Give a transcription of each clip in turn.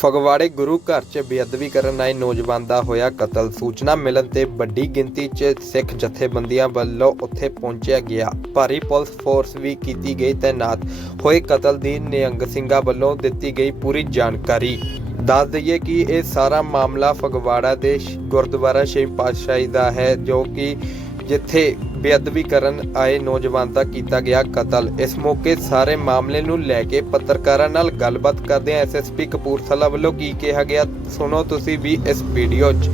ਫਗਵਾੜੇ ਗੁਰੂ ਘਰ 'ਚ ਬੇਅਦਬੀ ਕਰਨ ਆਏ ਨੌਜਵਾਨ ਦਾ ਹੋਇਆ ਕਤਲ। ਸੂਚਨਾ ਮਿਲਣ ਤੇ ਵੱਡੀ ਗਿਣਤੀ 'ਚ ਸਿੱਖ ਜਥੇਬੰਦੀਆਂ ਵੱਲੋਂ ਉੱਥੇ ਪਹੁੰਚਿਆ ਗਿਆ। ਭਾਰੀ ਪੁਲਿਸ ਫੋਰਸ ਵੀ ਕੀਤੀ ਗਈ ਤੈਨਾਤ ਹੋਏ ਕਤਲ ਦੀ ਨਿਹੰਗ ਸਿੰਘਾਂ ਵੱਲੋਂ ਦਿੱਤੀ ਗਈ ਪੂਰੀ ਜਾਣਕਾਰੀ। ਦੱਸ ਦਈਏ ਕਿ ਇਹ ਸਾਰਾ ਮਾਮਲਾ ਫਗਵਾੜਾ ਦੇ ਸ਼- ਗੁਰਦੁਆਰਾ ਸ਼ਹੀਦ ਪਾਤਸ਼ਾਹੀ ਦਾ ਹੈ, ਜੋ ਕਿ ਜਿੱਥੇ ਬੇਅਦਬੀ ਕਰਨ ਆਏ ਨੌਜਵਾਨ ਦਾ ਕੀਤਾ ਗਿਆ ਕਤਲ। ਇਸ ਮੌਕੇ ਸਾਰੇ ਮਾਮਲੇ ਨੂੰ ਲੈ ਕੇ ਪੱਤਰਕਾਰਾਂ ਨਾਲ ਗੱਲਬਾਤ ਕਰਦੇ ਐਸਐਸਪੀ ਕਪੂਰਥਲਾ ਵੱਲੋਂ ਕੀ ਕਿਹਾ ਗਿਆ, ਸੁਣੋ ਤੁਸੀਂ ਵੀ ਇਸ ਵੀਡੀਓ 'ਚ।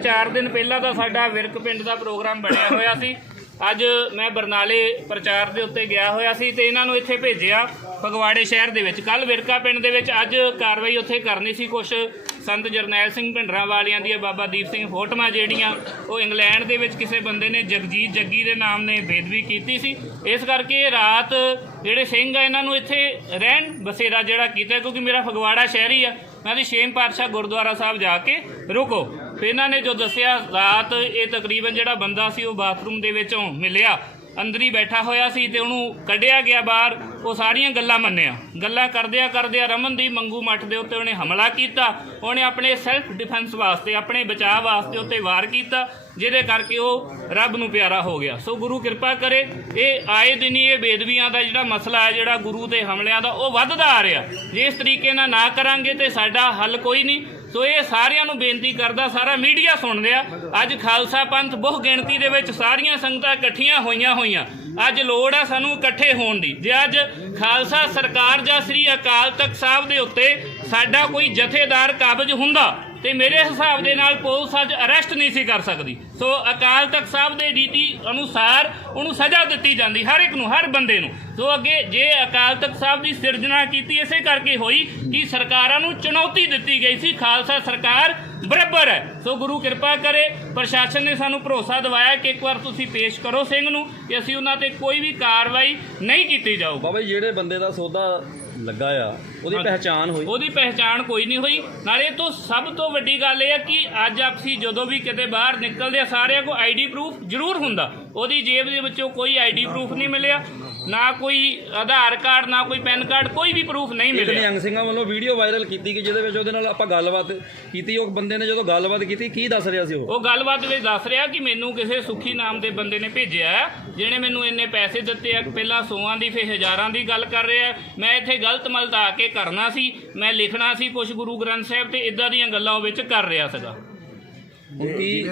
ਚਾਰ ਦਿਨ ਪਹਿਲਾਂ ਦਾ ਸਾਡਾ ਵਿਰਕ ਪਿੰਡ ਦਾ ਪ੍ਰੋਗਰਾਮ ਬਣਿਆ ਹੋਇਆ ਸੀ। ਅੱਜ ਮੈਂ ਬਰਨਾਲੇ ਪ੍ਰਚਾਰ ਦੇ ਉੱਤੇ ਗਿਆ ਹੋਇਆ ਸੀ ਤੇ ਇਹਨਾਂ ਨੂੰ ਇੱਥੇ ਭੇਜਿਆ ਫਗਵਾੜੇ ਸ਼ਹਿਰ ਦੇ ਵਿੱਚ। ਕੱਲ ਵਿਰਕਾ ਪਿੰਡ ਦੇ ਵਿੱਚ ਅੱਜ ਕਾਰਵਾਈ ਉੱਥੇ ਕਰਨੀ ਸੀ ਕੁਛ। ਸੰਤ ਜਰਨੈਲ ਸਿੰਘ ਭਿੰਡਰਾਂ ਵਾਲਿਆਂ ਦੀਆਂ ਬਾਬਾ ਦੀਪ ਸਿੰਘ ਫੋਟੋਆਂ ਜਿਹੜੀਆਂ, ਉਹ ਇੰਗਲੈਂਡ ਦੇ ਵਿੱਚ ਕਿਸੇ ਬੰਦੇ ਨੇ ਜਗਜੀਤ ਜੱਗੀ ਦੇ ਨਾਮ ਨੇ ਬੇਦਵੀ ਕੀਤੀ ਸੀ। ਇਸ ਕਰਕੇ ਰਾਤ ਜਿਹੜੇ ਸਿੰਘ ਆ, ਇਹਨਾਂ ਨੂੰ ਇੱਥੇ ਰਹਿਣ ਬਸੇਰਾ ਜਿਹੜਾ ਕੀਤਾ, ਕਿਉਂਕਿ ਮੇਰਾ ਫਗਵਾੜਾ ਸ਼ਹਿਰ ਹੀ ਆ। ਮੈਂ ਦੀ ਸ਼ੇਮ ਪਾਤਸ਼ਾਹ ਗੁਰਦੁਆਰਾ ਸਾਹਿਬ ਜਾ ਕੇ ਰੁਕੋ। ਫਿਰ ਇਹਨਾਂ ਨੇ ਜੋ ਦੱਸਿਆ, ਰਾਤ ਇਹ ਤਕਰੀਬਨ ਜਿਹੜਾ ਬੰਦਾ ਸੀ, ਉਹ ਬਾਥਰੂਮ ਦੇ ਵਿੱਚੋਂ ਮਿਲਿਆ। ਅੰਦਰ ਹੀ ਬੈਠਾ ਹੋਇਆ ਸੀ ਤੇ ਉਹਨੂੰ ਕੱਢਿਆ ਗਿਆ ਬਾਹਰ। ਉਹ ਸਾਰੀਆਂ ਗੱਲਾਂ ਮੰਨਿਆ। ਗੱਲਾਂ ਕਰਦਿਆਂ ਕਰਦਿਆਂ ਰਮਨ ਦੀ ਮੰਗੂ ਮੱਠ ਦੇ ਉੱਤੇ ਉਹਨੇ ਹਮਲਾ ਕੀਤਾ। ਉਹਨੇ ਆਪਣੇ ਸੈਲਫ ਡਿਫੈਂਸ ਵਾਸਤੇ, ਆਪਣੇ ਬਚਾਅ ਵਾਸਤੇ ਉੱਤੇ ਵਾਰ ਕੀਤਾ, ਜਿਹਦੇ ਕਰਕੇ ਉਹ ਰੱਬ ਨੂੰ ਪਿਆਰਾ ਹੋ ਗਿਆ। ਸੋ ਗੁਰੂ ਕਿਰਪਾ ਕਰੇ, ਇਹ ਆਏ ਦਿਨ ਹੀ ਇਹ ਬੇਦਬੀਆਂ ਦਾ ਜਿਹੜਾ ਮਸਲਾ ਹੈ, ਜਿਹੜਾ ਗੁਰੂ ਤੇ ਹਮਲਿਆਂ ਦਾ, ਉਹ ਵੱਧਦਾ ਆ ਰਿਹਾ। ਜੇ ਇਸ ਤਰੀਕੇ ਨਾਲ ਨਾ ਕਰਾਂਗੇ ਤੇ ਸਾਡਾ ਹੱਲ ਕੋਈ ਨਹੀਂ। ਸੋ ਇਹ ਸਾਰਿਆਂ ਨੂੰ ਬੇਨਤੀ ਕਰਦਾ, ਸਾਰਾ ਮੀਡੀਆ ਸੁਣ ਰਿਹਾ ਅੱਜ ਖਾਲਸਾ ਪੰਥ ਬਹੁ ਗਿਣਤੀ ਦੇ ਵਿੱਚ ਸਾਰੀਆਂ ਸੰਗਤਾਂ ਇਕੱਠੀਆਂ ਹੋਈਆਂ ਹੋਈਆਂ। ਅੱਜ ਲੋੜ ਆ ਸਾਨੂੰ ਇਕੱਠੇ ਹੋਣ ਦੀ। ਜੇ ਅੱਜ ਖਾਲਸਾ ਸਰਕਾਰ ਜਾਂ ਸ੍ਰੀ ਅਕਾਲ ਤਖਤ ਸਾਹਿਬ ਦੇ ਉੱਤੇ ਸਾਡਾ ਕੋਈ ਜਥੇਦਾਰ ਕਾਬਜ ਹੁੰਦਾ ਤੇ ਮੇਰੇ ਹਿਸਾਬ ਦੇ ਨਾਲ ਪੁਲਿਸ ਅੱਜ ਅਰੈਸਟ ਨਹੀਂ ਸੀ ਕਰ ਸਕਦੀ। ਸੋ ਅਕਾਲ ਤਖਤ ਸਾਹਿਬ ਦੇ ਰੀਤੀ ਅਨੁਸਾਰ ਉਹਨੂੰ ਸਜ਼ਾ ਦਿੱਤੀ ਜਾਂਦੀ ਹਰ ਇੱਕ ਨੂੰ, ਹਰ ਬੰਦੇ ਨੂੰ। ਸੋ ਅੱਗੇ ਜੇ ਅਕਾਲ ਤਖਤ ਸਾਹਿਬ ਦੀ ਸਿਰਜਣਾ ਕੀਤੀ, ਇਸੇ ਕਰਕੇ ਹੋਈ ਕਿ ਸਰਕਾਰਾਂ ਨੂੰ ਚੁਣੌਤੀ ਦਿੱਤੀ ਗਈ ਸੀ। ਖਾਲਸਾ ਸਰਕਾਰ ਬਰਾਬਰ ਹੈ। ਸੋ ਗੁਰੂ ਕਿਰਪਾ ਕਰੇ, ਪ੍ਰਸ਼ਾਸਨ ਨੇ ਸਾਨੂੰ ਭਰੋਸਾ ਦਿਵਾਇਆ ਕਿ ਇੱਕ ਵਾਰ ਤੁਸੀਂ ਪੇਸ਼ ਕਰੋ ਸਿੰਘ ਨੂੰ ਕਿ ਅਸੀਂ ਉਹਨਾਂ ਤੇ ਕੋਈ ਵੀ ਕਾਰਵਾਈ ਨਹੀਂ ਕੀਤੀ ਜਾਊਗੀ। ਬਾਬਾ ਜੀ, ਜਿਹੜੇ ਬੰਦੇ ਦਾ ਸੌਦਾ ਲੱਗਾ ਆ ਉਹਦੀ ਪਹਿਚਾਣ ਹੋਈ। ਉਹਦੀ ਪਹਿਚਾਣ ਕੋਈ ਨਹੀਂ ਹੋਈ। ਨਾਲੇ ਇਹ ਤੋਂ ਸਭ ਤੋਂ ਵੱਡੀ ਗੱਲ ਇਹ ਹੈ ਕਿ ਅੱਜ ਅਸੀਂ ਜਦੋਂ ਵੀ ਕਿਤੇ ਬਾਹਰ ਨਿਕਲਦੇ ਆ ਸਾਰਿਆਂ ਕੋਲ ਆਈਡੀ ਪ੍ਰੂਫ ਜ਼ਰੂਰ ਹੁੰਦਾ। ਉਹਦੀ ਜੇਬ ਦੇ ਵਿੱਚੋਂ ਕੋਈ ਆਈਡੀ ਪ੍ਰੂਫ ਨਹੀਂ ਮਿਲਿਆ। ਨਾ ਕੋਈ ਆਧਾਰ ਕਾਰਡ ਨਾ ਕੋਈ ਪੈਨ ਕਾਰਡ ਕੋਈ ਵੀ ਪ੍ਰੂਫ ਨਹੀਂ ਇੱਕ ਮਿਲਿਆ ਨਿਹੰਗ ਸਿੰਘਾਂ ਵੱਲੋਂ ਵੀਡੀਓ ਵਾਇਰਲ ਕੀਤੀ ਕਿ ਜਿਹਦੇ ਵਿੱਚ ਉਹਦੇ ਨਾਲ ਆਪਾਂ ਗੱਲਬਾਤ ਕੀਤੀ ਉਹ ਬੰਦੇ ਨੇ ਜਦੋਂ ਗੱਲਬਾਤ ਕੀਤੀ ਕੀ ਦੱਸ ਰਿਹਾ ਸੀ ਉਹ? ਉਹ ਗੱਲਬਾਤ ਵਿੱਚ ਦੱਸ ਰਿਹਾ ਕਿ ਮੈਨੂੰ ਕਿਸੇ ਸੁਖੀ ਨਾਮ ਦੇ ਬੰਦੇ ਨੇ ਭੇਜਿਆ ਹੈ, ਜਿਹਨੇ ਮੈਨੂੰ ਇੰਨੇ ਪੈਸੇ ਦਿੱਤੇ ਆ ਪਹਿਲਾਂ ਸੌਆਂ ਦੀ ਫਿਰ ਹਜ਼ਾਰਾਂ ਦੀ ਗੱਲ ਕਰ ਰਿਹਾ ਮੈਂ ਇੱਥੇ ਗਲਤ ਮਲਤਾ ਕੇ ਕਰਨਾ ਸੀ ਮੈਂ ਲਿਖਣਾ ਸੀ ਕੁਝ ਗੁਰੂ ਗ੍ਰੰਥ ਸਾਹਿਬ ਤੇ ਇਦਾਂ ਦੀਆਂ ਗੱਲਾਂ ਉਹ ਵਿੱਚ ਕਰ ਰਿਹਾ ਸੀਗਾ। ਹੁਣ ਕੀ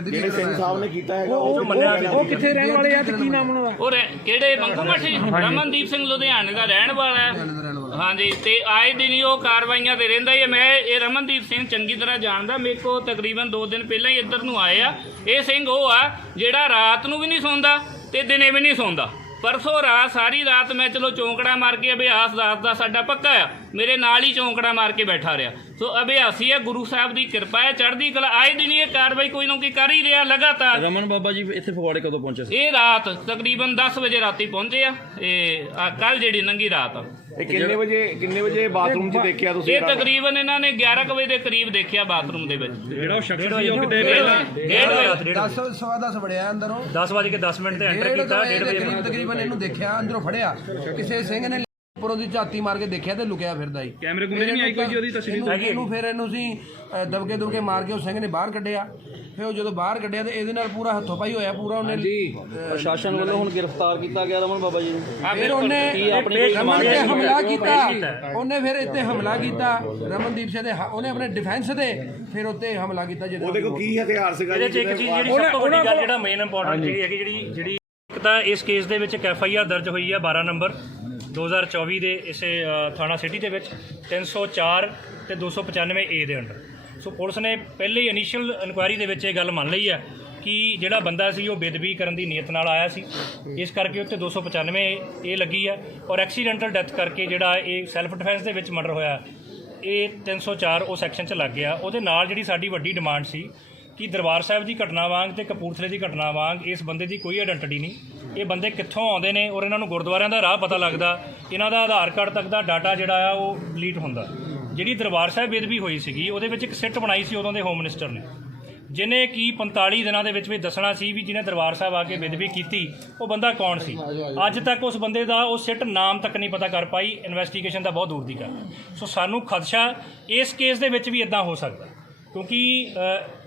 ਉਹ ਰਹਿ- ਕਿਹੜੇ ਮੰਗੂ ਮਠੀ ਰਮਨਦੀਪ ਸਿੰਘ ਲੁਧਿਆਣੇ ਦਾ ਰਹਿਣ ਵਾਲਾ ਹੈ। ਹਾਂਜੀ ਤੇ ਆਏ ਦਿਨ ਹੀ ਉਹ ਕਾਰਵਾਈਆਂ ਤੇ ਰਹਿੰਦਾ ਹੀ ਹੈ। ਮੈਂ ਇਹ ਰਮਨਦੀਪ ਸਿੰਘ ਚੰਗੀ ਤਰ੍ਹਾਂ ਜਾਣਦਾ। ਮੇਰੇ ਕੋ ਤਕਰੀਬਨ 2 ਦਿਨ ਪਹਿਲਾਂ ਹੀ ਇੱਧਰ ਨੂੰ ਆਏ ਆ। ਇਹ ਸਿੰਘ ਉਹ ਆ ਜਿਹੜਾ ਰਾਤ ਨੂੰ ਵੀ ਨਹੀਂ ਸੌਂਦਾ ਤੇ ਦਿਨੇ ਵੀ ਨਹੀਂ ਸੌਂਦਾ। ਪਰਸੋਂ ਰਾਤ ਸਾਰੀ ਰਾਤ ਮੈਂ ਚਲੋ ਚੌਂਕੜਾ ਮਾਰ ਕੇ ਅਭਿਆਸ ਦਾਸ ਦਾ ਸਾਡਾ ਪੱਕਾ ਆ। ਮੇਰੇ ਨਾਲ ਹੀ ਚੌਂਕੜਾ ਮਾਰ ਕੇ ਬੈਠਾ ਰਿਹਾ। ਸੋ ਅਭਿਆਸੀ ਹੈ ਗੁਰੂ ਸਾਹਿਬ ਦੀ ਕਿਰਪਾ ਹੈ ਚੜ੍ਹਦੀ ਕਲਾ ਆਏ ਦਿਨ ਇਹ ਕਾਰਵਾਈ ਕੋਈ ਨਾ ਕੋਈ ਕਰ ਹੀ ਰਿਹਾ ਲਗਾਤਾਰ। ਰਮਨ ਬਾਬਾ ਜੀ ਇੱਥੇ ਫਗਵਾੜੇ ਕਦੋਂ ਪਹੁੰਚੇ ਸੀ? ਇਹ ਰਾਤ ਤਕਰੀਬਨ 10 ਵਜੇ ਰਾਤੀ ਪਹੁੰਚੇ ਆ। ਇਹ ਕੱਲ ਜਿਹੜੀ ਨੰਗੀ ਰਾਤ ਆ। ਇਹ ਕਿੰਨੇ ਵਜੇ ਕਿੰਨੇ ਵਜੇ ਬਾਥਰੂਮ 'ਚ ਦੇਖਿਆ ਤੁਸੀਂ ਇਹ ਤਕਰੀਬਨ ਇਹਨਾਂ ਨੇ 11 ਕੁ ਵਜੇ ਦੇ ਕਰੀਬ ਦੇਖਿਆ ਬਾਥਰੂਮ ਦੇ ਵਿੱਚ। ਜਿਹੜਾ ਉਹ ਸ਼ਖਸ ਸੀ ਉਹ ਕਿਤੇ ਡੇਢ ਵਜੇ- ਡੇਢ ਵਜੇ। 10 ਸਵਾ 10 ਵੜਿਆ ਅੰਦਰੋਂ। 10 ਵਜੇ ਕੇ 10 ਮਿੰਟ ਤੇ ਐਂਟਰ ਕੀਤਾ ਵਜੇ 1:30 ਵਜੇ ਤਕਰੀਬਨ ਇਹਨੂੰ ਦੇਖਿਆ ਅੰਦਰੋਂ ਫੜਿਆ। ਕਿਸੇ ਸਿੰਘ ਨੇ ਉੱਪਰੋਂ ਦੀ ਝਾਤੀ ਮਾਰ ਕੇ ਦੇਖਿਆ ਤੇ ਲੁਕਿਆ ਫਿਰਦਾ ਸੀ ਕੈਮਰੇ ਕੁਮਰੇ ਨਹੀਂ ਆਈ ਕੋਈ ਜੀ ਉਹਦੀ ਤਸਵੀਰ? ਇਹਨੂੰ ਇਹਨੂੰ ਫਿਰ ਇਹਨੂੰ ਸੀ ਦਬਕੇ ਦੁਬਕੇ ਮਾਰ ਕੇ ਉਹ ਸਿੰਘ ਨੇ ਬਾਹਰ ਕੱਢਿਆ। ਫਿਰ ਉਹ ਜਦੋਂ ਬਾਹਰ ਕੱਢਿਆ ਤੇ ਇਹਦੇ ਨਾਲ ਪੂਰਾ ਹੱਥੋਂ ਪਾਈ ਹੋਇਆ ਪੂਰਾ ਉਹਨੇ ਪ੍ਰਸ਼ਾਸਨ ਵੱਲੋਂ ਹੁਣ ਗ੍ਰਿਫਤਾਰ ਕੀਤਾ ਗਿਆ ਰਮਨ ਬਾਬਾ ਜੀ ਨੂੰ। ਫਿਰ ਉਹਨੇ ਆਪਣੀ ਰਮਨ ਤੇ ਹਮਲਾ ਕੀਤਾ। ਉਹਨੇ ਫਿਰ ਇੱਥੇ ਹਮਲਾ ਕੀਤਾ। ਰਮਨਦੀਪ ਸਿੰਘ ਦੇ ਉਹਨੇ ਆਪਣੇ ਡਿਫੈਂਸ ਤੇ ਫਿਰ ਉੱਤੇ ਹਮਲਾ ਕੀਤਾ ਜਿਹਦੇ ਉਹਦੇ ਕੋਲ ਇਹਦੇ ਚ ਇੱਕ ਚੀਜ਼ ਜਿਹੜੀ ਸਭ ਤੋਂ ਵੱਡੀ ਗੱਲ ਜਿਹੜਾ ਮੇਨ ਇੰਪੋਰਟੈਂਟ ਜਿਹੜੀ ਹੈਗੀ ਜਿਹੜੀ ਜਿਹੜੀ ਇੱਕ ਤਾਂ ਇਸ ਕੇਸ ਦੇ ਵਿੱਚ ਐਫ ਆਈ ਆਰ ਦਰਜ ਹੋਈ ਹੈ 12 ਨੰਬਰ। 2024 ਦੇ ਇਸੇ ਥਾਣਾ ਸਿਟੀ ਦੇ ਵਿੱਚ 304 ਤੇ 295 ਏ ਦੇ ਅੰਡਰ। ਸੋ ਪੁਲਿਸ ਨੇ ਪਹਿਲੇ ਹੀ ਇਨੀਸ਼ੀਅਲ ਇਨਕੁਆਇਰੀ ਦੇ ਵਿੱਚ ਇਹ ਗੱਲ ਮੰਨ ਲਈ ਹੈ ਕਿ ਜਿਹੜਾ ਬੰਦਾ ਸੀ ਉਹ ਬੇਦਬੀ ਕਰਨ ਦੀ ਨੀਅਤ ਨਾਲ ਆਇਆ ਸੀ। ਇਸ ਕਰਕੇ ਉੱਤੇ 295 ਇਹ ਲੱਗੀ ਹੈ ਔਰ ਐਕਸੀਡੈਂਟਲ ਡੈਥ ਕਰਕੇ ਜਿਹੜਾ ਇਹ ਸੈਲਫ ਡਿਫੈਂਸ ਦੇ ਵਿੱਚ ਮਰਡਰ ਹੋਇਆ, ਇਹ 304 ਉਹ ਸੈਕਸ਼ਨ ਚ ਲੱਗ ਗਿਆ। ਉਹਦੇ ਨਾਲ ਜਿਹੜੀ ਸਾਡੀ ਵੱਡੀ ਡਿਮਾਂਡ ਸੀ ਕਿ ਦਰਬਾਰ ਸਾਹਿਬ ਦੀ ਘਟਨਾ ਵਾਂਗ ਤੇ ਕਪੂਰਥਲੇ ਦੀ ਘਟਨਾ ਵਾਂਗ ਇਸ ਬੰਦੇ ਦੀ ਕੋਈ ਆਇਡੈਂਟੀ ਨਹੀਂ। ਇਹ ਬੰਦੇ ਕਿੱਥੋਂ ਆਉਂਦੇ ਨੇ ਔਰ ਇਹਨਾਂ ਨੂੰ ਗੁਰਦੁਆਰਿਆਂ ਦਾ ਰਾਹ ਪਤਾ ਲੱਗਦਾ। ਇਹਨਾਂ ਦਾ ਆਧਾਰ ਕਾਰਡ ਤੱਕ ਦਾ ਡਾਟਾ ਜਿਹੜਾ ਆ ਉਹ ਡਿਲੀਟ ਹੁੰਦਾ। ਜਿਹੜੀ ਦਰਬਾਰ ਸਾਹਿਬ ਬੇਦਬੀ ਹੋਈ ਸੀਗੀ, ਉਹਦੇ ਵਿੱਚ ਇੱਕ ਸਿੱਟ ਬਣਾਈ ਸੀ ਉਦੋਂ ਦੇ ਹੋਮ ਮਿਨਿਸਟਰ ਨੇ। ਜਿਨੇ ਕੀ 45 ਦਿਨਾਂ ਦੇ ਵਿੱਚ ਵੀ ਦੱਸਣਾ ਸੀ ਵੀ ਜਿਹਨੇ ਦਰਬਾਰ ਸਾਹਿਬ ਆ ਕੇ ਬੇਦਬੀ ਕੀਤੀ, ਉਹ ਬੰਦਾ ਕੌਣ ਸੀ? ਅੱਜ ਤੱਕ ਉਸ ਬੰਦੇ ਦਾ ਉਹ ਸਿੱਟ ਨਾਮ ਤੱਕ ਨਹੀਂ ਪਤਾ ਕਰ ਪਾਈ ਇਨਵੈਸਟੀਗੇਸ਼ਨ ਦਾ ਬਹੁਤ ਦੂਰ ਦੀ ਗੱਲ ਸੋ ਸਾਨੂੰ ਖਦਸ਼ਾ ਇਸ ਕੇਸ ਦੇ ਵਿੱਚ ਵੀ ਇਦਾਂ ਹੋ ਸਕਦਾ। ਕਿਉਂਕਿ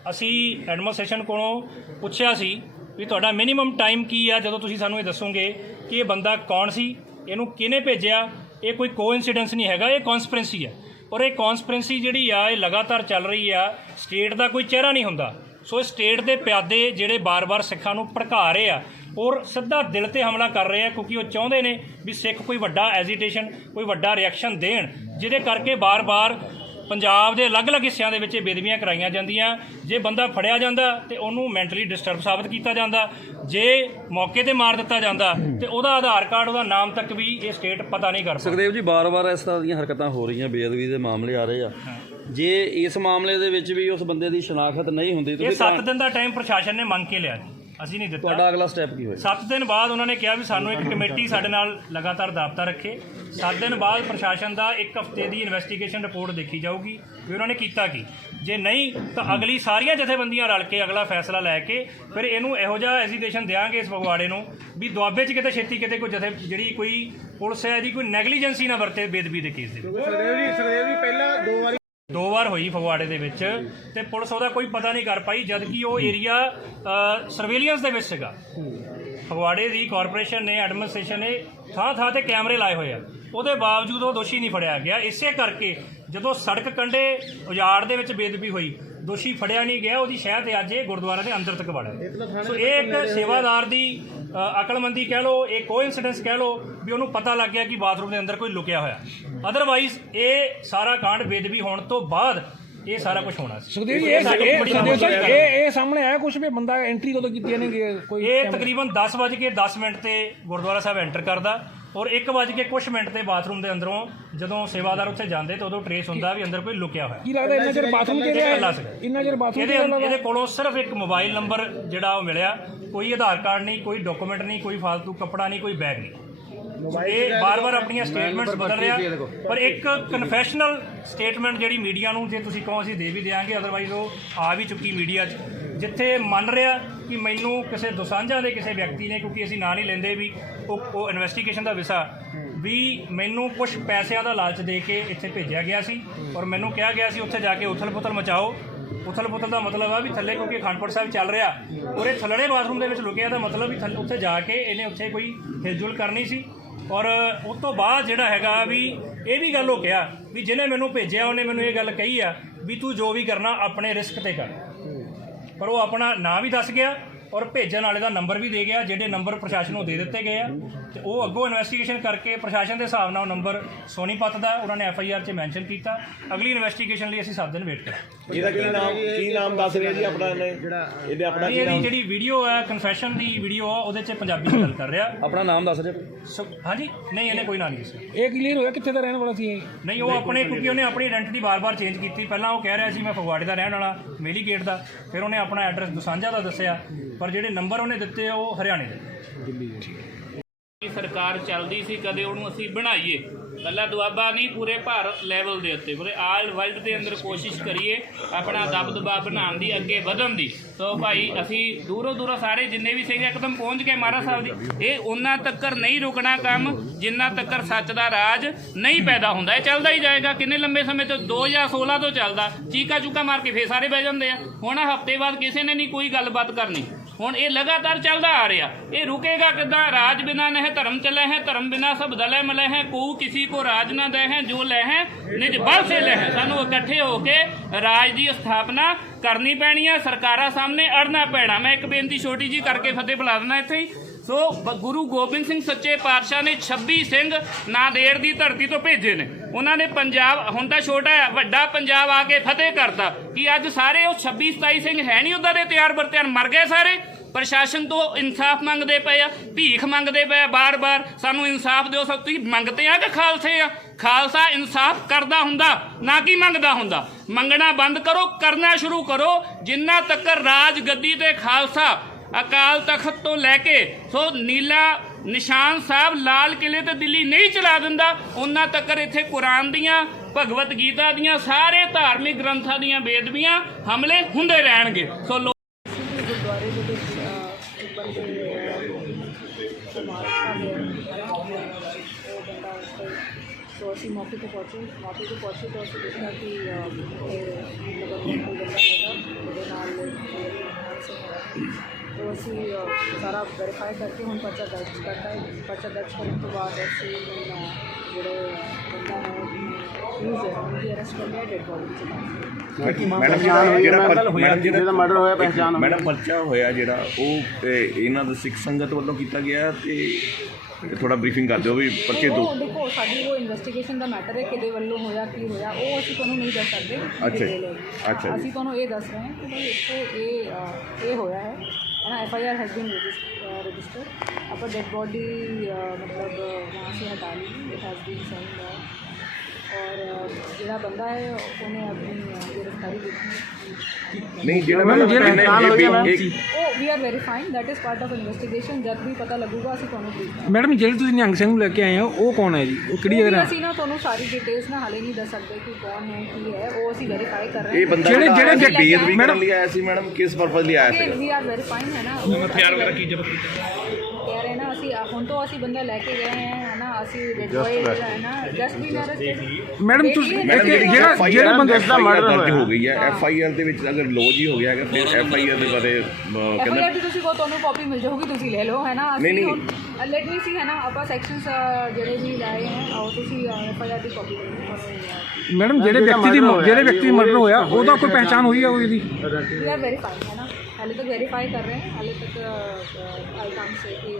ਅਸੀਂ ਐਡਮਿਨਿਸਟ੍ਰੇਸ਼ਨ ਕੋਲੋਂ ਪੁੱਛਿਆ ਸੀ ਵੀ ਤੁਹਾਡਾ ਮਿਨੀਮਮ ਟਾਈਮ ਕੀ ਆ, ਜਦੋਂ ਤੁਸੀਂ ਸਾਨੂੰ ਇਹ ਦੱਸੋਗੇ ਕਿ ਇਹ ਬੰਦਾ ਕੌਣ ਸੀ, ਇਹਨੂੰ ਕਿਹਨੇ ਭੇਜਿਆ, ਇਹ ਕੋਈ ਕੋਇਨਸੀਡੈਂਸ ਨਹੀਂ ਹੈਗਾ, ਇਹ ਕਨਸਪੀਰੈਂਸੀ ਆ। ਔਰ ਇਹ ਕਨਸਪੀਰੈਂਸੀ ਜਿਹੜੀ ਆ, ਇਹ ਲਗਾਤਾਰ ਚੱਲ ਰਹੀ ਆ ਸਟੇਟ ਦਾ ਕੋਈ ਚਿਹਰਾ ਨਹੀਂ ਹੁੰਦਾ। ਸੋ ਇਹ ਸਟੇਟ ਦੇ ਪਿਆਦੇ ਜਿਹੜੇ ਬਾਰ-ਬਾਰ ਸਿੱਖਾਂ ਨੂੰ ਭੜਕਾ ਰਹੇ ਆ ਔਰ ਸਿੱਧਾ ਦਿਲ ਤੇ ਹਮਲਾ ਕਰ ਰਹੇ ਆ, ਕਿਉਂਕਿ ਉਹ ਚਾਹੁੰਦੇ ਨੇ ਵੀ ਸਿੱਖ ਕੋਈ ਵੱਡਾ ਐਜੀਟੇਸ਼ਨ ਕੋਈ ਵੱਡਾ ਰਿਐਕਸ਼ਨ ਦੇਣ, ਜਿਹਦੇ ਕਰਕੇ ਬਾਰ-ਬਾਰ ਪੰਜਾਬ ਦੇ ਅਲੱਗ-ਅਲੱਗ ਹਿੱਸਿਆਂ ਦੇ ਵਿੱਚ ਇਹ ਬੇਦਬੀਆਂ ਕਰਾਈਆਂ ਜਾਂਦੀਆਂ। ਜੇ ਬੰਦਾ ਫੜਿਆ ਜਾਂਦਾ ਤੇ ਉਹਨੂੰ ਮੈਂਟਲੀ ਡਿਸਟਰਬ ਸਾਬਤ ਕੀਤਾ ਜਾਂਦਾ। ਜੇ ਮੌਕੇ ਤੇ ਮਾਰ ਦਿੱਤਾ ਜਾਂਦਾ ਤੇ ਉਹਦਾ ਆਧਾਰ ਕਾਰਡ ਉਹਦਾ ਨਾਮ ਤੱਕ ਵੀ ਇਹ ਸਟੇਟ ਪਤਾ ਨਹੀਂ ਕਰ ਸਕਦੀ। ਸੁਖਦੇਵ ਜੀ ਬਾਰ-ਬਾਰ ਇਸ ਤਰ੍ਹਾਂ ਦੀਆਂ ਹਰਕਤਾਂ ਹੋ ਰਹੀਆਂ ਬੇਅਦਬੀ ਦੇ ਮਾਮਲੇ ਆ ਰਹੇ ਆ। ਜੇ ਇਸ ਮਾਮਲੇ ਦੇ ਵਿੱਚ ਵੀ ਉਸ ਬੰਦੇ ਦੀ ਸ਼ਨਾਖਤ ਨਹੀਂ ਹੁੰਦੀ ਇਹ ਤੁਸੀਂ 7 ਦਿਨ ਦਾ ਟਾਈਮ ਪ੍ਰਸ਼ਾਸਨ ਨੇ ਮੰਗ ਕੇ ਲਿਆ ਜੀ। ਅਸੀਂ ਨਹੀਂ ਦਿੱਤਾ। ਤੁਹਾਡਾ ਅਗਲਾ ਸਟੈਪ ਕੀ ਹੋਏਗਾ? 7 ਦਿਨ ਬਾਅਦ ਉਹਨਾਂ ਨੇ ਕਿਹਾ ਵੀ ਸਾਨੂੰ ਇੱਕ ਕਮੇਟੀ ਸਾਡੇ ਨਾਲ ਲਗਾਤਾਰ ਦਾਬਤਾ ਰੱਖੇ। 7 ਦਿਨ ਬਾਅਦ ਪ੍ਰਸ਼ਾਸਨ ਦਾ ਇੱਕ ਹਫ਼ਤੇ ਦੀ ਇਨਵੈਸਟੀਗੇਸ਼ਨ ਰਿਪੋਰਟ ਦੇਖੀ ਜਾਊਗੀ ਵੀ ਉਹਨਾਂ ਨੇ ਕੀਤਾ ਕੀ। ਜੇ ਨਹੀਂ ਤਾਂ ਅਗਲੀ ਸਾਰੀਆਂ ਜਥੇਬੰਦੀਆਂ ਰਲ ਕੇ ਅਗਲਾ ਫੈਸਲਾ ਲੈ ਕੇ ਫਿਰ ਇਹਨੂੰ ਇਹੋ ਜਿਹਾ ਐਜੀਟੇਸ਼ਨ ਦੇਾਂਗੇ ਇਸ ਫਗਵਾੜੇ ਨੂੰ ਵੀ ਦੁਆਬੇ 'ਚ ਕਿਤੇ ਛੇਤੀ ਕਿਤੇ ਕੋਈ ਜਥੇ ਜਿਹੜੀ ਕੋਈ ਪੁਲਿਸ ਹੈ ਇਹਦੀ ਕੋਈ ਨੈਗਲੀਜੈਂਸੀ ਨਾ ਵਰਤੇ ਬੇਦਬੀ ਦੇ ਕੇਸ ਦੇ ਵਿੱਚ। ਸਰਦੇਵ ਜੀ ਸਰਦੇਵ ਜੀ ਪਹਿਲਾਂ ਦੋ ਵਾਰੀ ਦੋ ਵਾਰ ਹੋਈ ਫਗਵਾੜੇ ਦੇ ਵਿੱਚ ਤੇ ਪੁਲਿਸ ਉਹਦਾ ਕੋਈ ਪਤਾ ਨਹੀਂ ਕਰ ਪਾਈ ਜਦ ਕਿ ਉਹ ਏਰੀਆ ਸਰਵੇਲੀਅੰਸ ਦੇ ਵਿੱਚ ਸੀਗਾ। ਫਗਵਾੜੇ ਦੀ ਕਾਰਪੋਰੇਸ਼ਨ ਨੇ ਐਡਮਿਨਿਸਟ੍ਰੇਸ਼ਨ ਨੇ ਥਾਂ ਥਾਂ ਤੇ ਕੈਮਰੇ ਲਾਏ ਹੋਏ ਆ। ਉਹਦੇ ਬਾਵਜੂਦ ਉਹ ਦੋਸ਼ੀ ਨਹੀਂ ਫੜਿਆ ਗਿਆ। ਇਸੇ ਕਰਕੇ ਜਦੋਂ ਸੜਕ ਕੰਢੇ ਉਜਾੜ ਦੇ ਵਿੱਚ ਬੇਦਬੀ ਹੋਈ ਦੋਸ਼ੀ ਫੜਿਆ ਨਹੀਂ ਗਿਆ। ਉਹਦੀ ਸ਼ਹਿ ਤੇ ਅੱਜ ਇਹ ਗੁਰਦੁਆਰੇ ਦੇ ਅੰਦਰ ਤੱਕ ਵੜਿਆ ਸੋ ਇਹ ਇੱਕ ਸੇਵਾਦਾਰ ਦੀ ਅਕਲਮੰਦੀ ਕਹਿ ਲਓ ਇਹ ਕੋਇਨਸੀਡੈਂਸ ਕਹਿ ਲਓ ਵੀ ਉਹਨੂੰ ਪਤਾ ਲੱਗ ਗਿਆ ਕਿ ਬਾਥਰੂਮ ਦੇ ਅੰਦਰ ਕੋਈ ਲੁਕਿਆ ਹੋਇਆ। ਅਦਰਵਾਈਜ਼ ਇਹ ਸਾਰਾ ਕਾਂਡ ਬੇਦਬੀ ਹੋਣ ਤੋਂ ਬਾਅਦ ਇਹ ਸਾਰਾ ਕੁਝ ਹੋਣਾ ਸੀ। ਸੁਖਦੇਵ ਜੀ ਇਹ ਇਹ ਇਹ ਸਾਹਮਣੇ ਆਇਆ। ਕੁਝ ਵੀ? ਬੰਦਾ ਐਂਟਰੀ ਕਦੋਂ ਕੀਤੀ ਇਹਨੇ ਕੋਈ ਇਹ ਤਕਰੀਬਨ 10 ਵਜੇ ਕੇ 10 ਮਿੰਟ ਤੇ ਗੁਰਦੁਆਰਾ ਸਾਹਿਬ ਐਂਟਰ ਕਰਦਾ। ਔਰ 1 ਵਜੇ ਕੇ ਕੁਝ ਮਿੰਟ ਤੇ ਬਾਥਰੂਮ ਦੇ ਅੰਦਰੋਂ ਜਦੋਂ ਸੇਵਾਦਾਰ ਉੱਥੇ ਜਾਂਦੇ ਤਾਂ ਉਦੋਂ ਟਰੇਸ ਹੁੰਦਾ ਵੀ ਅੰਦਰ ਕੋਈ ਲੁਕਿਆ ਹੋਇਆ। ਕੀ ਲੱਗਦਾ ਇੰਨਾ ਚਿਰ ਬਾਥਰੂਮ ਤੇ ਰਿਹਾ ਇਕੱਲਾ ਸੀਗਾ। ਇੰਨਾ ਚਿਰ ਬਾਥਰੂਮ ਇਹਦੇ ਇਹਦੇ ਕੋਲੋਂ ਸਿਰਫ ਇੱਕ ਮੋਬਾਈਲ ਨੰਬਰ ਜਿਹੜਾ ਉਹ ਮਿਲਿਆ। ਕੋਈ ਆਧਾਰ ਕਾਰਡ ਨਹੀਂ ਕੋਈ ਡਾਕੂਮੈਂਟ ਨਹੀਂ ਕੋਈ ਫालतू ਕੱਪੜਾ ਨਹੀਂ ਕੋਈ ਬੈਗ ਨਹੀਂ। ਇਹ ਬਾਰ-ਬਾਰ ਆਪਣੀਆਂ ਸਟੇਟਮੈਂਟਸ ਬਦਲ ਰਿਹਾ ਪਰ ਇੱਕ ਕਨਫੈਸ਼ਨਲ ਸਟੇਟਮੈਂਟ ਜਿਹੜੀ ਮੀਡੀਆ ਨੂੰ ਜੇ ਤੁਸੀਂ ਕਹੋ ਅਸੀਂ ਦੇ ਵੀ ਦੇਾਂਗੇ ਅਦਰਵਾਈਜ਼ ਉਹ ਆ ਵੀ ਚੁੱਕੀ ਮੀਡੀਆ 'ਚ। ਜਿੱਥੇ ਮੰਨ ਰਿਹਾ ਕਿ ਮੈਨੂੰ ਕਿਸੇ ਦੁਸਾਂਝਾਂ ਦੇ ਕਿਸੇ ਵਿਅਕਤੀ ਨੇ, ਕਿਉਂਕਿ ਅਸੀਂ ਨਾਂ ਨਹੀਂ ਲੈਂਦੇ ਵੀ ਉਹ ਉਹ ਇਨਵੈਸਟੀਗੇਸ਼ਨ ਦਾ ਵਿਸ਼ਾ, ਵੀ ਮੈਨੂੰ ਕੁਝ ਪੈਸਿਆਂ ਦਾ ਲਾਲਚ ਦੇ ਕੇ ਇੱਥੇ ਭੇਜਿਆ ਗਿਆ ਸੀ ਔਰ ਮੈਨੂੰ ਕਿਹਾ ਗਿਆ ਸੀ, ਉੱਥੇ ਜਾ ਕੇ ਉਥਲ-ਪੁਥਲ ਮਚਾਓ। ਉਥਲ-ਪੁਥਲ ਦਾ ਮਤਲਬ ਆ ਵੀ ਥੱਲੇ, ਕਿਉਂਕਿ ਅਖੰਡਪੁਰ ਸਾਹਿਬ ਚੱਲ ਰਿਹਾ, ਔਰ ਇਹ ਥੱਲੜੇ ਬਾਥਰੂਮ ਦੇ ਵਿੱਚ ਲੁਕਿਆ ਦਾ ਮਤਲਬ ਵੀ ਥੱਲੇ, ਉੱਥੇ ਜਾ ਕੇ ਇਹਨੇ ਉੱਥੇ ਕੋਈ ਹਿਲਜੁਲ ਕਰਨੀ ਸੀ। ਔਰ ਉਸ ਤੋਂ ਬਾਅਦ ਜਿਹੜਾ ਹੈਗਾ ਵੀ ਇਹ ਵੀ ਗੱਲ ਹੋ ਕਿਹਾ ਵੀ ਜਿਹਨੇ ਮੈਨੂੰ ਭੇਜਿਆ, ਉਹਨੇ ਮੈਨੂੰ ਇਹ ਗੱਲ ਕਹੀ ਆ ਵੀ ਤੂੰ ਜੋ ਵੀ ਕਰਨਾ, ਆਪਣੇ ਰਿਸਕ ਤੇ ਕਰ। ਪਰ ਉਹ ਆਪਣਾ ਨਾਂ ਵੀ ਦੱਸ ਗਿਆ ਔਰ ਭੇਜਣ ਵਾਲੇ ਦਾ ਨੰਬਰ ਵੀ ਦੇ ਗਿਆ ਜਿਹੜੇ ਨੰਬਰ ਪ੍ਰਸ਼ਾਸਨ ਨੂੰ ਦੇ ਦਿੱਤੇ ਗਏ ਆ। ਤੇ ਉਹ ਅੱਗੋਂ ਇਨਵੈਸਟੀਗੇਸ਼ਨ ਕਰਕੇ ਪ੍ਰਸ਼ਾਸਨ ਦੇ ਹਿਸਾਬ ਨਾਲ ਉਹ ਨੰਬਰ ਸੋਨੀਪਤ ਦਾ ਉਹਨਾਂ ਨੇ ਐਫ ਆਈ ਆਰ 'ਚ ਮੈਂਸ਼ਨ ਕੀਤਾ। ਅਗਲੀ ਇਨਵੈਸਟੀਗੇਸ਼ਨ ਲਈ ਅਸੀਂ 7 ਦਿਨ ਵੇਟ ਕਰਾਂਗੇ। ਇਹਦਾ ਕੀ ਨਾਮ ਕੀ ਨਾਮ ਦੱਸ ਰਿਹਾ ਜੀ ਆਪਣਾ ਇਹਨੇ ਇਹਦੇ ਆਪਣਾ ਕੀ ਇਹਦੀ ਨਾਮ? ਜਿਹੜੀ ਵੀਡੀਓ ਹੈ ਕਨਫੈਸ਼ਨ ਦੀ ਵੀਡੀਓ ਆ ਉਹਦੇ 'ਚ ਪੰਜਾਬੀ 'ਚ ਗੱਲ ਕਰ ਰਿਹਾ। ਆਪਣਾ ਨਾਮ ਦੱਸ ਸੋ ਹਾਂਜੀ? ਨਹੀਂ ਇਹਨੇ ਕੋਈ ਨਾਂ ਨਹੀਂ ਦੱਸਿਆ। ਇਹ ਕਲੀਅਰ ਹੋਇਆ? ਕਿੱਥੇ ਦਾ ਰਹਿਣ ਵਾਲਾ ਸੀ ਇਹ? ਨਹੀਂ ਉਹ ਆਪਣੇ ਕਿਉਂਕਿ ਉਹਨੇ ਆਪਣੀ ਆਇਡੈਂਟੀ ਬਾਰ-ਬਾਰ ਚੇਂਜ ਕੀਤੀ। ਪਹਿਲਾਂ ਉਹ ਕਹਿ ਰਿਹਾ ਸੀ ਮੈਂ ਫਗਵਾੜੇ ਦਾ ਰਹਿਣ ਵਾਲਾ ਮੇਲੀ ਗੇਟ ਦਾ। ਫਿਰ ਉਹਨੇ ਆਪਣਾ ਐਡਰੈਸ ਦੁਸਾਂਝਾ ਦਾ ਦੱਸਿਆ। ਪਰ ਜਿਹੜੇ ਨੰਬਰ ਉਹਨੇ ਦਿੱਤੇ ਆ ਉਹ ਹਰਿਆਣੇ ਦੇ। ਸਰਕਾਰ ਚੱਲਦੀ ਸੀ ਕਦੇ ਉਹਨੂੰ ਅਸੀਂ ਬਣਾਈਏ? ਕੱਲਾ ਦੁਆਬਾ ਨਹੀਂ ਪੂਰੇ ਭਾਰਤ ਲੈਵਲ ਦੇ ਉੱਤੇ। ਪੂਰੇ ਆਲ ਵਰਲਡ ਦੇ ਅੰਦਰ ਕੋਸ਼ਿਸ਼ ਕਰੀਏ ਆਪਣਾ ਦਬਦਬਾ ਬਣਾਉਣ ਦੀ ਅੱਗੇ ਵਧਣ ਦੀ। ਸੋ ਭਾਈ ਅਸੀਂ ਦੂਰੋਂ ਦੂਰੋਂ ਸਾਰੇ ਜਿੰਨੇ ਵੀ ਸੀਗੇ ਇੱਕਦਮ ਪਹੁੰਚ ਗਏ ਮਹਾਰਾਜ ਸਾਹਿਬ ਦੀ ਇਹ ਉਹਨਾਂ ਤੱਕਰ ਨਹੀਂ ਰੁਕਣਾ ਕੰਮ ਜਿੰਨਾ ਤੱਕਰ ਸੱਚ ਦਾ ਰਾਜ ਨਹੀਂ ਪੈਦਾ ਹੁੰਦਾ। ਇਹ ਚੱਲਦਾ ਹੀ ਜਾਏਗਾ। ਕਿੰਨੇ ਲੰਬੇ ਸਮੇਂ ਤੋਂ? 2016 ਤੋਂ ਚੱਲਦਾ। ਚੀਕਾ ਚੂਕਾ ਮਾਰ ਕੇ ਫੇਰ ਸਾਰੇ ਬਹਿ ਜਾਂਦੇ ਆ। ਹੁਣ ਹਫ਼ਤੇ ਬਾਅਦ ਕਿਸੇ ਨੇ ਨਹੀਂ ਕੋਈ ਗੱਲਬਾਤ ਕਰਨੀ। ਹੁਣ ਇਹ ਲਗਾਤਾਰ ਚੱਲਦਾ ਆ ਰਿਹਾ। ਇਹ ਰੁਕੇਗਾ ਕਿੱਦਾਂ? ਰਾਜ ਬਿਨਾ ਨਹਿ, ਧਰਮ ਚਲੇ ਹੈ ਧਰਮ ਬਿਨਾ ਸਭ ਦਲੇ ਮਲੇ ਹੈ ਕੋ ਕਿਸੇ ਕੋ ਰਾਜ ਨਾ ਦੇ ਹੈ ਜੋ ਲੈ ਹੈ ਨਿਜ ਬਲ ਸੇ ਲੈ ਹੈ ਸਾਨੂੰ ਇਕੱਠੇ ਹੋ ਕੇ ਰਾਜ ਦੀ ਸਥਾਪਨਾ ਕਰਨੀ ਪੈਣੀ ਹੈ ਸਰਕਾਰਾਂ ਸਾਹਮਣੇ ਅੜਨਾ ਪੈਣਾ। ਮੈਂ ਇੱਕ ਬੇਨਤੀ ਛੋਟੀ ਜੀ ਕਰਕੇ ਫਤਿਹ ਬੁਲਾ ਦਿੰਦਾ ਇੱਥੇ ਹੀ। ਸੋ ਗੁਰੂ ਗੋਬਿੰਦ ਸਿੰਘ ਸੱਚੇ ਪਾਤਸ਼ਾਹ ਨੇ 26 ਸਿੰਘ ਨਾਂਦੇੜ ਦੀ ਧਰਤੀ ਤੋਂ ਭੇਜੇ ਨੇ। ਉਹਨਾਂ ਨੇ ਪੰਜਾਬ, ਹੁਣ ਤਾਂ ਛੋਟਾ ਹੈ, ਵੱਡਾ ਪੰਜਾਬ ਆ ਕੇ ਫਤਿਹ ਕਰਤਾ। ਕਿ ਅੱਜ ਸਾਰੇ ਉਹ 26 27 ਸਿੰਘ ਹੈ ਨਹੀਂ ਉਹਦਾ ਦੇ ਤਿਆਰ ਬਰ ਤਿਆਰ ਮਰ ਗਏ ਸਾਰੇ? ਪ੍ਰਸ਼ਾਸਨ ਤੋਂ ਇਨਸਾਫ ਮੰਗਦੇ ਪਏ ਆ, ਭੀਖ ਮੰਗਦੇ ਪਏ ਆ ਬਾਰ-ਬਾਰ। ਸਾਨੂੰ ਇਨਸਾਫ ਦਿਓ, ਸਭ ਤੁਸੀਂ ਮੰਗਦੇ ਆ ਕਿ ਖਾਲਸੇ ਆ? ਖਾਲਸਾ ਇਨਸਾਫ ਕਰਦਾ ਹੁੰਦਾ, ਨਾ ਕਿ ਮੰਗਦਾ ਹੁੰਦਾ? ਮੰਗਣਾ ਬੰਦ ਕਰੋ, ਕਰਨਾ ਸ਼ੁਰੂ ਕਰੋ। ਜਿੰਨਾ ਤੱਕ ਰਾਜ ਗੱਦੀ ਤੇ ਖਾਲਸਾ ਅਕਾਲ ਤਖਤ ਤੋਂ ਲੈ ਕੇ, ਸੋ ਨੀਲਾ ਨਿਸ਼ਾਨ ਸਾਹਿਬ ਲਾਲ ਕਿਲੇ ਤੇ ਦਿੱਲੀ ਨਹੀਂ ਚਲਾ ਦਿੰਦਾ, ਉਹਨਾਂ ਤੱਕ ਇੱਥੇ ਕੁਰਾਨ ਦੀਆਂ, ਭਗਵਤ ਗੀਤਾ ਦੀਆਂ, ਸਾਰੇ ਧਾਰਮਿਕ ਗ੍ਰੰਥਾਂ ਦੀਆਂ ਬੇਦਬੀਆਂ ਹਮਲੇ ਹੁੰਦੇ ਰਹਿਣਗੇ। ਸੋ ਗੁਰਦੁਆਰੇ ਦੇ ਵਿੱਚ ਇੱਕ ਬੰਦੇ ਸੋ ਅਸੀਂ ਮੌਕੇ ਤੇ ਪਹੁੰਚੇ। ਮੌਕੇ ਤੇ ਪਹੁੰਚੇ ਤਾਂ ਅਸੀਂ ਦੇਖਿਆ ਕਿ ਇਹ ਮਤਲਬ ਬੰਦਾ ਹੈਗਾ ਉਹਦੇ ਨਾਲ ਨਾਲ ਤੋ ਅਸੀਂ ਸਾਰਾ ਵੈਰੀਫਾਈ ਕਰਕੇ ਹੁਣ ਪਰਚਾ ਦਰਜ ਕਰਤਾ ਹੈ ਪਰਚਾ ਦਰਜ ਕਰਨ ਤੋਂ ਬਾਅਦ ਅਸੀਂ ਹੁਣ ਜਿਹੜੇ ਬੰਦਾ ਹੈ ਯੂਜ਼ ਹੈ ਉਹਦੀ ਅਰੈਸਟ ਕਰ ਲਿਆ ਡੈਡ ਬੋਡੀ ਚ ਮੈਡਮ ਜਿਹੜਾ ਜਿਹੜਾ ਪਰ- ਮੈਡਮ ਜਿਹੜਾ ਮਰਡਰ ਹੋਇਆ ਪਹਿਚਾਨ ਮੈਡਮ ਪਰਚਾ ਹੋਇਆ ਜਿਹੜਾ ਉਹ ਇਹ, ਇਹਨਾਂ ਦੇ ਸਿੱਖ ਸੰਗਤ ਵੱਲੋਂ ਕੀਤਾ ਗਿਆ ਤੇ ਥੋੜਾ ਬਰੀਫਿੰਗ ਕਰ ਦਿਓ ਵੀ ਪਰਚੇ ਉਹ ਤੋਂ ਦੇਖੋ ਸਾਡੀ ਉਹ ਇਨਵੈਸਟੀਗੇਸ਼ਨ ਦਾ ਮੈਟਰ ਹੈ ਕਿਹਦੇ ਵੱਲੋਂ ਹੋਇਆ ਕੀ ਹੋਇਆ ਉਹ ਅਸੀਂ ਤੁਹਾਨੂੰ ਨਹੀਂ ਦੱਸ ਸਕਦੇ ਅੱਛਾ ਜੀ, detail ਹੈ। ਅੱਛਾ ਜੀ। ਅਸੀਂ ਤੁਹਾਨੂੰ ਇਹ ਦੱਸ ਰਹੇ ਹਾਂ ਕਿ ਭਾਈ ਇੱਥੇ ਇਹ ਅਹ, ਇਹ ਹੋਇਆ ਹੈ है ना F I R has been registered अब डेड बॉडी मतलब वहाँ से हटा ली it has been send madam ਜਿਹੜੀ ਤੁਸੀਂ ਨਿਹੰਗ ਸਿੰਘ ਨੂੰ ਲੈ ਕੇ ਆਏ ਹੋ ਉਹ ਕੌਣ ਹੈ ਜੀ? ਉਹ ਕਿਹੜੀ ਜਗ੍ਹਾ ਅਸੀਂ ਨਾ ਤੁਹਾਨੂੰ ਸਾਰੀ ਡਿਟੇਲਸ ਨਾ ਹਾਲੇ ਨਹੀਂ ਦੱਸ ਸਕਦੇ ਕਿ ਕੌਣ ਹੈ ਕੀ ਹੈ ਉਹ ਅਸੀਂ ਵੈਰੀਫਾਈ ਕਰ ਰਹੇ ਹਾਂ। ਜਿਹੜੇ- ਜਿਹੜੇ ਜਿਹੜੇ ਬੇਅਦਬੀ ਕਰਨ ਲਈ ਆਇਆ ਸੀ ਮੈਡਮ ਕਿਸ ਪਰਪਸ ਲਈ ਆਇਆ ਸੀ ਵੀ ਆਰ ਵੈਰੀਫਾਈਂਗ ਹੈ ਨਾ? ਉਹ- ਹਥਿਆਰ ਵਗੈਰਾ ਕੀ ਕੀਤਾ? ਕਹਿ ਰਹੇ ਨਾ ਅਸੀਂ ਹੁਣ ਤੋਂ ਅਸੀਂ ਬੰਦਾ ਲੈ ਕੇ ਗਏ ਹੈ ਹੈ ਨਾ ਅਸੀਂ ਰੈਡ ਬॉय ਹੈ ਨਾ ਜਸਟ ਵੀ ਅਰੈਸਟਡ ਮੈਡਮ ਤੁਸੀਂ ਜਿਹੜੀ ਜਿਹੜਾ ਬੰਦੇ ਦਾ ਮਰਡਰ ਦਰਜ ਹੋ ਗਈ ਹੈ। ਐਫ ਆਈ ਆਰ ਦੇ ਵਿੱਚ ਅਗਰ ਲੋ ਜੀ ਹੋ ਗਿਆ ਹੈਗਾ ਫਿਰ ਐਫ ਆਈ ਆਰ ਦੇ ਬਾਰੇ ਕਹਿੰਦਾ ਦੀ ਤੁਸੀਂ ਕੋ ਤੁਹਾਨੂੰ ਕਾਪੀ ਮਿਲ ਜਾਊਗੀ ਤੁਸੀਂ ਲੈ ਲਓ ਹੈ ਨਾ ਨਹੀਂ, ਨਹੀਂ। ਲੈਟ ਮੀ ਸੀ ਹੈ ਨਾ ਆਪਾਂ ਸੈਕਸ਼ਨਸ ਜਿਹੜੇ ਵੀ ਲਾਏ ਹੈ ਆਓ ਤੁਸੀਂ ਐਫਆਈਆਰ ਦੀ ਕਾਪੀ ਲੈ ਲਓ ਮੈਡਮ ਜਿਹੜੇ ਵਿਅਕਤੀ ਦੀ ਜਿਹੜੇ ਵਿਅਕਤੀ ਦੀ ਮਰਡਰ ਹੋਇਆ ਉਹਦਾ ਕੋਈ ਪਹਿਚਾਣ ਹੋਈ ਹੈ ਉਹਦੀ? ਵੀ ਆਰ ਵੈਰੀਫਾਈਂਗ ਹੈ ਨਾ हाले तक वेरीफाई कर रहे हैं हाले तक आई काम से कि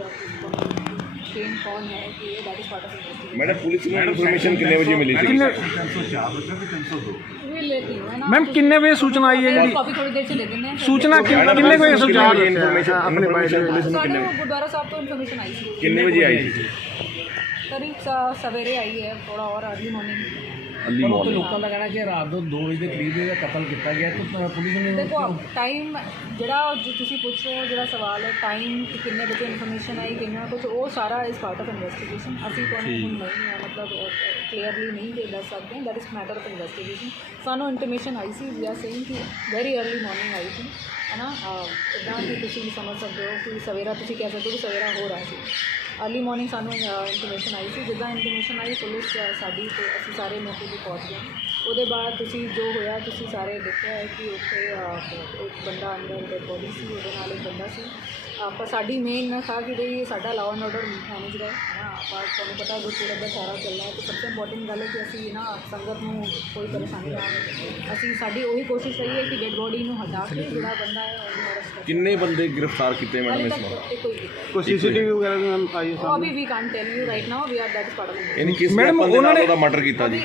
टीम कौन है कि ये that is part of madam police में इंफॉर्मेशन कितने बजे मिली थी? मैम कितने बजे सूचना आई है जी सूचना कितने बजे सूचना आई? है हाँ, अपने पास पुलिस में कितने गुरुद्वारा साहब तो इन्फॉर्मेशन आई थी। कितने बजे आई थी? करीब सवेरे आई है थोड़ा और अर्ली मॉर्निंग ਅਰਲੀ ਮਾਰਨਿੰਗ ਲੋਕਾਂ ਦਾ ਕਹਿਣਾ ਕਿ ਰਾਤ ਨੂੰ 2 ਵਜੇ ਦੇ ਕਰੀਬ ਇਹਦਾ ਕਤਲ ਕੀਤਾ ਗਿਆ ਤੇ ਪੁਲਿਸ ਨੇ ਦੇਖੋ ਟਾਈਮ ਜਿਹੜਾ ਜੋ ਤੁਸੀਂ ਪੁੱਛ ਰਹੇ ਹੋ ਜਿਹੜਾ ਸਵਾਲ ਹੈ ਟਾਈਮ ਕਿ ਕਿੰਨੇ ਵਜੇ ਇਨਫੋਰਮੇਸ਼ਨ ਆਈ ਕਿੰਨਾ ਕੁਝ ਉਹ ਸਾਰਾ ਇਸ ਪਾਰਟ ਆਫ ਇਨਵੈਸਟੀਗੇਸ਼ਨ ਅਸੀਂ ਤੁਹਾਨੂੰ ਹੁਣ ਨਹੀਂ ਹੈ, ਮਤਲਬ ਕਲੀਅਰਲੀ ਨਹੀਂ ਦੇ ਦੱਸ ਸਕਦੇ that is matter of investigation ਸਾਨੂੰ ਇੰਟੀਮੇਸ਼ਨ ਆਈ ਸੀ ਵੀ ਆਰ ਸੇਇੰਗ ਕਿ ਵੈਰੀ अर्ਲੀ ਮਾਰਨਿੰਗ ਆਈ ਸੀ ਹੈ ਨਾ ਇਦਾਂ ਕਿ ਤੁਸੀਂ ਸਮਝ ਸਕਦੇ ਹੋ ਕਿ ਸਵੇਰਾ ਤੁਸੀਂ ਕਹਿ ਸਕਦੇ ਹੋ ਕਿ ਸਵੇਰਾ ਹੋ ਰਿਹਾ ਸੀ। ਅਰਲੀ ਮਾਰਨਿੰਗ ਸਾਨੂੰ ਇਨਫੋਰਮੇਸ਼ਨ ਆਈ ਸੀ। ਜਿੱਦਾਂ ਇਨਫੋਰਮੇਸ਼ਨ ਆਈ, ਪੁਲਿਸ ਸਾਡੀ ਤੇ ਅਸੀਂ ਸਾਰੇ ਮੌਕੇ ਤੇ ਪਹੁੰਚ ਗਏ। ਉਹਦੇ ਬਾਅਦ ਤੁਸੀਂ ਜੋ ਹੋਇਆ, ਤੁਸੀਂ ਸਾਰੇ ਦੇਖਿਆ ਹੈ ਕਿ ਉੱਥੇ ਇੱਕ ਬੰਦਾ ਅੰਦਰ ਡੈਡ ਬੋਡੀ ਸੀ, ਉਹਦੇ ਨਾਲ ਇੱਕ ਬੰਦਾ ਸੀ। ਆਪਾਂ ਸਾਡੀ ਮੇਨ ਨਾ ਸਾਡੀ ਜਿਹੜੀ ਸਾਡਾ ਲਾਅ ਐਂਡ ਆਰਡਰ ਮੈਨੇਜ ਰਹੇ ਨਾ ਆਪਾਂ ਤੁਹਾਨੂੰ ਪਤਾ ਗੁਰਪੁਰਬ ਦਾ ਸਾਰਾ ਚੱਲਣਾ ਹੈ ਤੇ ਸਭ ਤੋਂ ਇੰਪੋਰਟੈਂਟ ਗੱਲ ਹੈ ਕਿ ਅਸੀਂ ਨਾ ਸੰਗਤ ਨੂੰ ਕੋਈ ਪਰੇਸ਼ਾਨੀ ਨਾ ਹੋਵੇ ਅਸੀਂ ਸਾਡੀ ਉਹੀ ਕੋਸ਼ਿਸ਼ ਰਹੀ ਹੈ ਕਿ ਡੈਡ ਬੋਡੀ ਨੂੰ ਹਟਾ ਕੇ ਜਿਹੜਾ ਬੰਦਾ ਹੈ ਉਹਨੂੰ ਅਰੈਸਟ ਕਿੰਨੇ ਬੰਦੇ ਗ੍ਰਿਫਤਾਰ ਕੀਤੇ ਮੈਡਮ ਇਸ ਵਾਰ ਕੋਈ ਸੀਸੀਟੀਵੀ ਵਗੈਰਾ ਵੀ ਆਈ ਸਾਹਮਣੇ ਉਹ ਵੀ can tell you right now we are that part of case madam ਉਹਨਾਂ ਨੇ ਮਰਡਰ ਕੀਤਾ ਜੀ।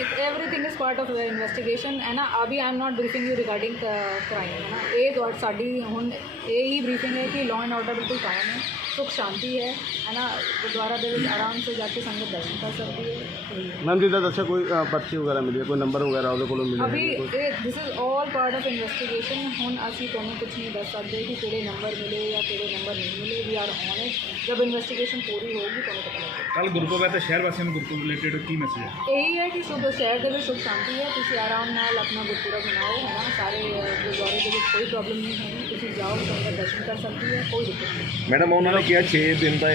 इज पार्ट ऑफ इन्वेस्टिगेशन है ना अभी I am not briefing you regarding crime है ना ਇਹ ਤੁਹਾਡੀ ਸਾਡੀ ਹੁਣ ਇਹ ਹੀ ਬਰੀਫਿੰਗ ਹੈ ਕਿ ਲਾਅ ਐਂਡ ਆਰਡਰ ਬਿਲਕੁਲ ਕਾਇਮ ਹੈ ਸੁਖ ਸ਼ਾਂਤੀ ਹੈ ਹੈ ਨਾ ਗੁਰਦੁਆਰਾ ਦੇ ਵਿੱਚ ਆਰਾਮ ਸੇ ਜਾ ਕੇ ਸੰਗਤ ਦਰਸ਼ਨ ਕਰ ਸਕਦੀ ਹੈ ਇਹੀ ਹੈ। ਮੈਮ ਜਿੱਦਾਂ ਦੱਸਿਆ ਕੋਈ ਅ, ਪਰਚੀ ਵਗੈਰਾ ਮਿਲੀ ਹੈ, ਕੋਈ ਨੰਬਰ ਵਗੈਰਾ ਉਹਦੇ ਕੋਲੋਂ ਮਿਲਿਆ ਅਭੀ ਇਹ this is all part of investigation ਹੁਣ ਅਸੀਂ ਤੁਹਾਨੂੰ ਕੁਝ ਨਹੀਂ ਦੱਸ ਸਕਦੇ ਕਿ ਕਿਹੜੇ ਨੰਬਰ ਮਿਲੇ ਜਾਂ ਕਿਹੜੇ ਨੰਬਰ ਨਹੀਂ ਮਿਲੇ ਵੀ ਆਰ ਔਨ ਇਟ ਜਦ ਇਨਵੈਸਟੀਗੇਸ਼ਨ ਪੂਰੀ ਹੋਊਗੀ ਤੁਹਾਨੂੰ ਪਤਾ ਲੱਗੇਗਾ ਕੱਲ ਗੁਰਪੁਰਬ ਹੈ ਤੇ ਸ਼ਹਿਰ ਵਾਸੀਆਂ ਨੂੰ ਗੁਰਪੁਰਬ ਰਿਲੇਟਡ ਕੀ ਮੈਸੇਜ ਹੈ ਇਹੀ ਹੈ ਕਿ ਸੁਖ ਸ਼ਹਿਰ ਦੇ ਵਿੱਚ ਸੁਖ ਸ਼ਾਂਤੀ ਹੈ ਤੁਸੀਂ ਆਰਾਮ ਨਾਲ ਆਪਣਾ ਗੁਰਪੁਰਬ ਮਨਾਓ ਹੈ ਨਾ? ਸਾਰੇ ਗੁਰਦੁਆਰੇ ਦੇ ਵਿੱਚ ਕੋਈ ਪ੍ਰੋਬਲਮ ਨਹੀਂ ਹੈ ਤੁਸੀਂ ਜਾਓ ਸੰਗਤ ਦਰਸ਼ਨ ਕਰ ਸਕਦੀ ਹੈ ਕੋਈ ਦਿੱਕਤ ਨਹੀਂ। ਮੈਡਮ ਉਹਨਾਂ ਨੇ ਕਿਹਾ 6 ਦਿਨ ਦਾ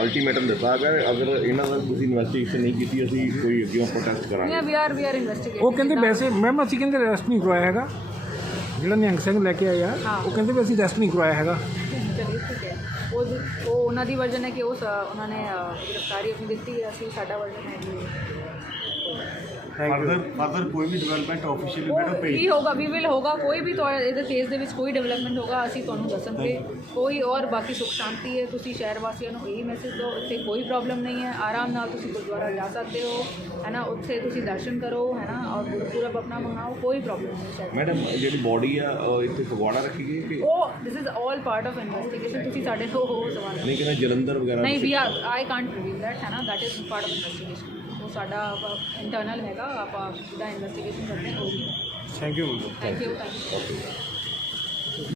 ਅਲਟੀਮੇਟਮ ਦਿੱਤਾ। ਅਗਰ ਅਗਰ ਇਹਨਾਂ ਦਾ ਤੁਸੀਂ ਇਨਵੈਸਟੀਗੇਸ਼ਨ ਨਹੀਂ ਕੀਤੀ ਅਸੀਂ ਕੋਈ ਅੱਗੇ ਪ੍ਰੋਟੈਸਟ ਕਰਾਂਗੇ। We are we are investigating ਉਹ ਕਹਿੰਦੇ ਵੈਸੇ ਮੈਮ ਅਸੀਂ ਕਹਿੰਦੇ ਰੈਸਟ ਨਹੀਂ ਕਰਵਾਇਆ ਹੈਗਾ। ਜਿਹੜਾ ਨਿਹੰਗ ਸਿੰਘ ਲੈ ਕੇ ਆਇਆ ਉਹ ਕਹਿੰਦੇ ਵੀ ਅਸੀਂ ਰੈਸਟ ਨਹੀਂ ਕਰਵਾਇਆ ਹੈਗਾ। ਠੀਕ ਹੈ। ਉਹ ਉਹ ਉਹਨਾਂ ਦੀ ਵਰਜਨ ਹੈ ਕਿ ਉਹ ਉਹਨਾਂ ਨੇ ਗ੍ਰਿਫਤਾਰੀ ਆਪਣੀ ਦਿੱਤੀ ਹੈ ਅਸੀਂ ਸਾਡਾ ਵਰਜਨ ਹੈ ਕਿ ਫਰਦਰ ਫਰਦਰ ਕੋਈ ਵੀ ਡਿਵੈਲਪਮੈਂਟ ਆਫੀਸ਼ੀਅਲੀ ਉਹ ਵੀ ਹੋਗਾ ਵੀ ਵਿਲ ਹੋਗਾ ਕੋਈ ਵੀ ਤੁਹਾਡੇ ਇਹਦੇ ਕੇਸ ਦੇ ਵਿੱਚ ਕੋਈ ਡਿਵੈਲਪਮੈਂਟ ਹੋਗਾ ਅਸੀਂ ਤੁਹਾਨੂੰ ਦੱਸਾਂਗੇ ਕੋਈ ਔਰ ਬਾਕੀ ਸੁਖ ਸ਼ਾਂਤੀ ਹੈ ਤੁਸੀਂ ਸ਼ਹਿਰ ਵਾਸੀਆਂ ਨੂੰ ਇਹੀ ਮੈਸੇਜ ਦਿਓ ਇੱਥੇ ਕੋਈ ਪ੍ਰੋਬਲਮ ਨਹੀਂ ਹੈ। ਆਰਾਮ ਨਾਲ ਤੁਸੀਂ ਗੁਰਦੁਆਰਾ ਜਾ ਸਕਦੇ ਹੋ ਹੈ ਨਾ ਉੱਥੇ ਤੁਸੀਂ ਦਰਸ਼ਨ ਕਰੋ ਹੈ ਨਾ ਔਰ ਗੁਰਪੁਰਬ ਆਪਣਾ ਮਨਾਓ ਕੋਈ ਪ੍ਰੋਬਲਮ ਨਹੀਂ ਸ਼ਹਿਰ ਮੈਡਮ ਜਿਹੜੀ ਬੋਡੀ ਆ ਉਹ ਇੱਥੇ ਫਗਵਾੜਾ ਰੱਖੀ ਗਈ ਕਿ? ਉਹ this is all part of investigation ਤੁਸੀਂ ਸਾਡੇ ਤੋਂ ਹੋ ਸਵਾਲ ਨਹੀਂ ਕਹਿੰਦੇ ਜਲੰਧਰ ਵਗੈਰਾ ਨਹੀਂ we I can't reveal that ਹੈ ਨਾ that is part of investigation ਸਾਡਾ ਇੰਟਰਨਲ ਹੈਗਾ ਆਪਾਂ ਜਿਹਦਾ ਇਨਵੈਸਟੀਗੇਸ਼ਨ ਕਰਦੇ ਹਾਂ। ਉਹ you thank you thank you